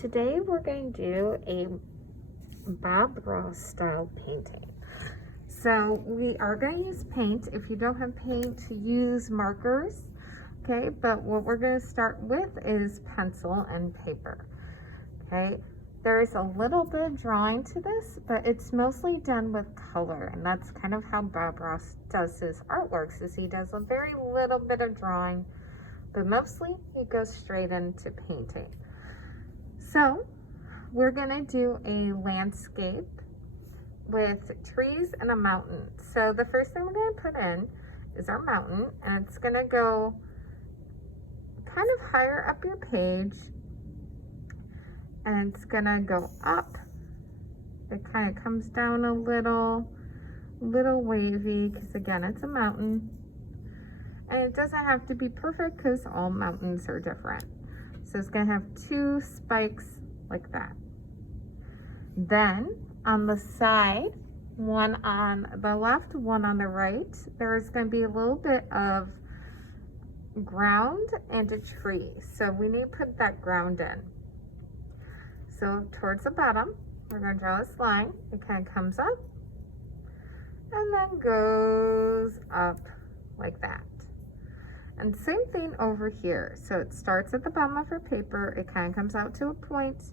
Today we're going to do a Bob Ross style painting. So we are going to use paint. If you don't have paint, use markers, okay? But what we're going to start with is pencil and paper, okay? There's a little bit of drawing to this, but it's mostly done with color, and that's kind of how Bob Ross does his artworks, is he does a very little bit of drawing, but mostly he goes straight into painting. So we're gonna do a landscape with trees and a mountain. So the first thing we're gonna put in is our mountain, and it's gonna go kind of higher up your page, and it's gonna go up. It kind of comes down a little wavy, because again, it's a mountain. And it doesn't have to be perfect because all mountains are different. So it's gonna have two spikes like that. Then on the side, one on the left, one on the right, there's gonna be a little bit of ground and a tree. So we need to put that ground in. So towards the bottom, we're gonna draw this line. It kind of comes up and then goes up like that. And same thing over here. So it starts at the bottom of your paper, it kind of comes out to a point,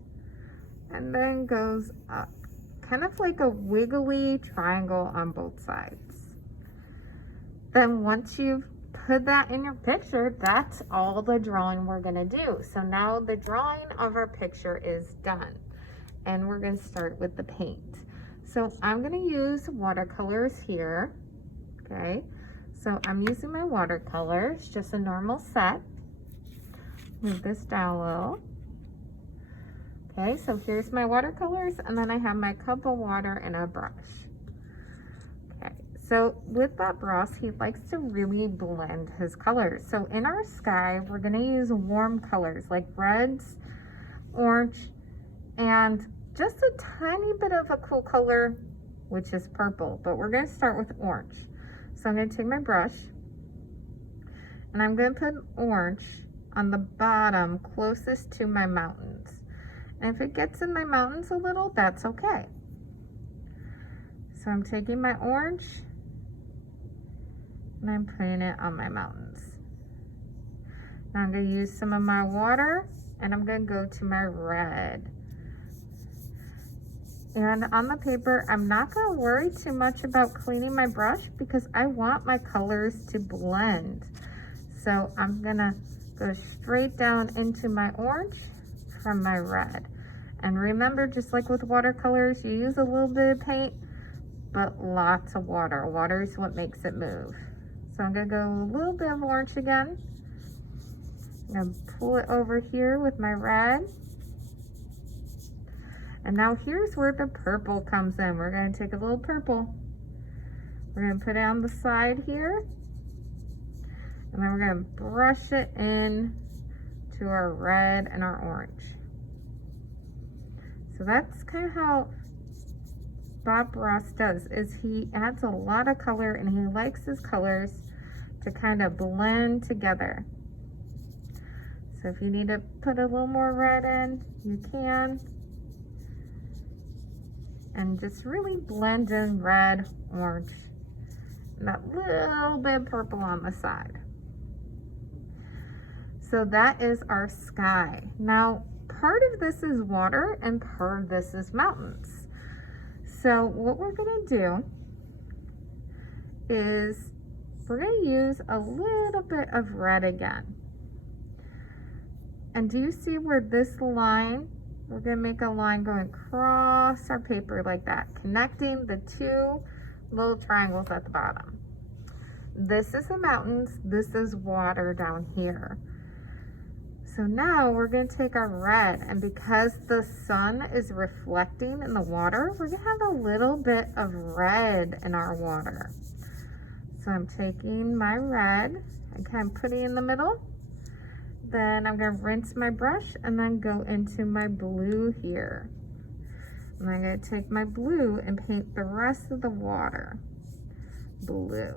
and then goes up. Kind of like a wiggly triangle on both sides. Then once you've put that in your picture, that's all the drawing we're gonna do. So now the drawing of our picture is done. And we're gonna start with the paint. So I'm gonna use watercolors here, okay? So I'm using my watercolors, just a normal set. Move this down a little. Okay, so here's my watercolors, and then I have my cup of water and a brush. Okay, so with Bob Ross, he likes to really blend his colors. So in our sky, we're gonna use warm colors like reds, orange, and just a tiny bit of a cool color, which is purple, but we're gonna start with orange. So I'm going to take my brush, and I'm going to put orange on the bottom closest to my mountains. And if it gets in my mountains a little, that's okay. So I'm taking my orange, and I'm putting it on my mountains. Now I'm going to use some of my water, and I'm going to go to my red. And on the paper, I'm not going to worry too much about cleaning my brush because I want my colors to blend. So I'm going to go straight down into my orange from my red. And remember, just like with watercolors, you use a little bit of paint, but lots of water. Water is what makes it move. So I'm going to go a little bit of orange again. I'm going to pull it over here with my red. And now here's where the purple comes in. We're going to take a little purple. We're going to put it on the side here. And then we're going to brush it in to our red and our orange. So that's kind of how Bob Ross does, is he adds a lot of color, and he likes his colors to kind of blend together. So if you need to put a little more red in, you can. And just really blend in red, orange, and that little bit of purple on the side. So that is our sky. Now, part of this is water and part of this is mountains. So what we're gonna do is we're gonna use a little bit of red again. And do you see where this line, we're going to make a line going across our paper like that, connecting the two little triangles at the bottom. This is the mountains, this is water down here. So now we're going to take our red, and because the sun is reflecting in the water, we're going to have a little bit of red in our water. So I'm taking my red and kind of putting it in the middle. Then I'm going to rinse my brush and then go into my blue here. And I'm going to take my blue and paint the rest of the water blue.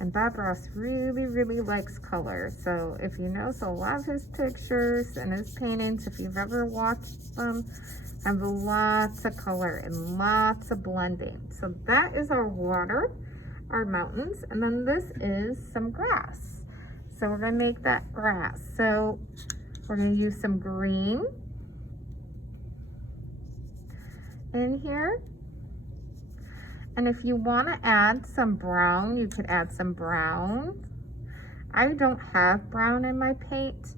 And Bob Ross really, really likes color. So if you notice a lot of his pictures and his paintings, if you've ever watched them, have lots of color and lots of blending. So that is our water, our mountains, and then this is some grass. So we're gonna make that grass. So we're gonna use some green in here. And if you want to add some brown, you could add some brown. I don't have brown in my paint,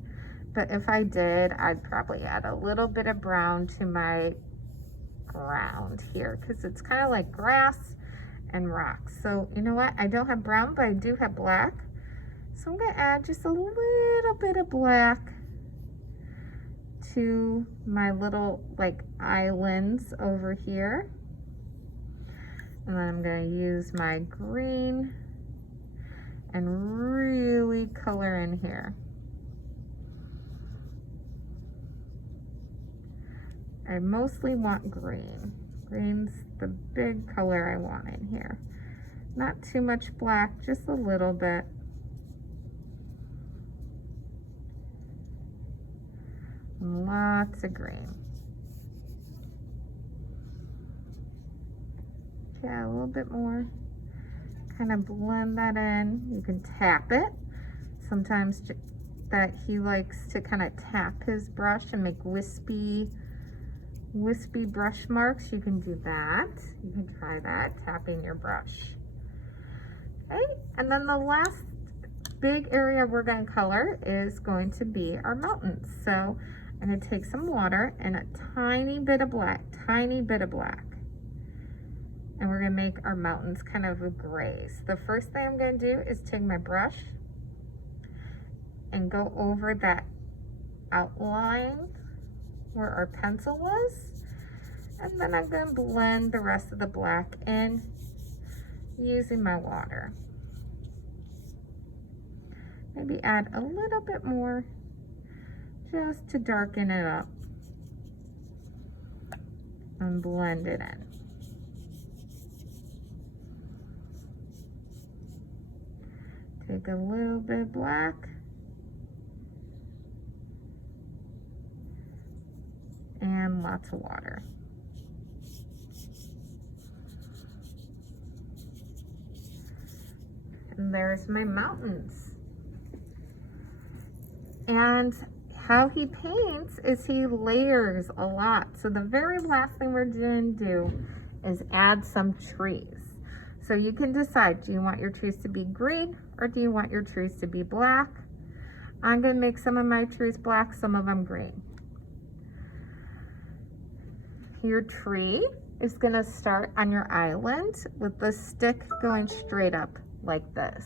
but if I did, I'd probably add a little bit of brown to my ground here because it's kind of like grass and rocks. So you know what? I don't have brown, but I do have black. So I'm going to add just a little bit of black to my little like islands over here. And then I'm going to use my green and really color in here. I mostly want green. Green's the big color I want in here. Not too much black, just a little bit. And lots of green. Yeah, a little bit more. Kind of blend that in. You can tap it. Sometimes that he likes to kind of tap his brush and make wispy brush marks. You can do that. You can try that, tapping your brush. Okay, and then the last big area we're going to color is going to be our mountains. So I'm going to take some water and a tiny bit of black. And we're going to make our mountains kind of a gray. So the first thing I'm going to do is take my brush and go over that outline where our pencil was. And then I'm going to blend the rest of the black in using my water. Maybe add a little bit more just to darken it up and blend it in. Take a little bit of black and lots of water. And there's my mountains. And how he paints is he layers a lot. So the very last thing we're going to do is add some trees. So you can decide, do you want your trees to be green or do you want your trees to be black? I'm going to make some of my trees black, some of them green. Your tree is going to start on your island with the stick going straight up like this.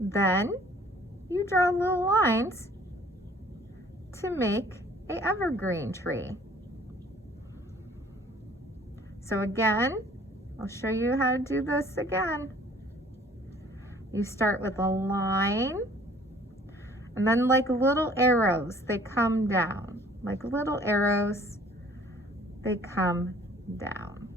Then you draw little lines to make an evergreen tree. So again, I'll show you how to do this again. You start with a line, and then like little arrows, they come down. Like little arrows, they come down.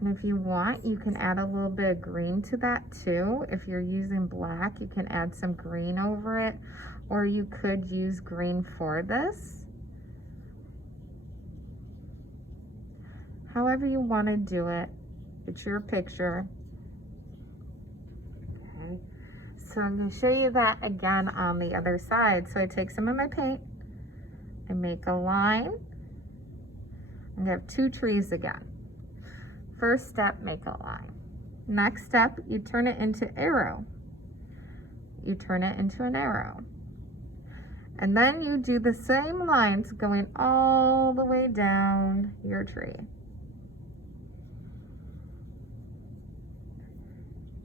And if you want, you can add a little bit of green to that too. If you're using black, you can add some green over it, or you could use green for this. However you want to do it, it's your picture. Okay, so I'm going to show you that again on the other side. So I take some of my paint, I make a line, and I have two trees again. First step, make a line. Next step, you turn it into arrow. You turn it into an arrow. And then you do the same lines going all the way down your tree.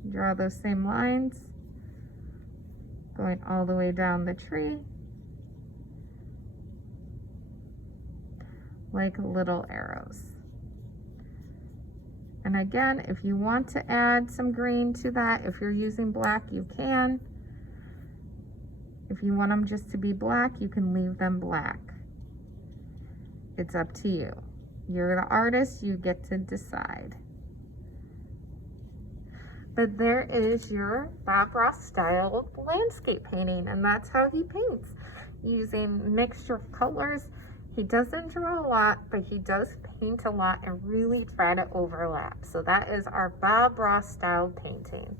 Draw those same lines going all the way down the tree like little arrows. And again, if you want to add some green to that, if you're using black, you can. If you want them just to be black, you can leave them black. It's up to you. You're the artist, you get to decide. But there is your Bob Ross style landscape painting, and that's how he paints, using mixture of colors. He doesn't draw a lot, but he does paint a lot and really try to overlap. So that is our Bob Ross style painting.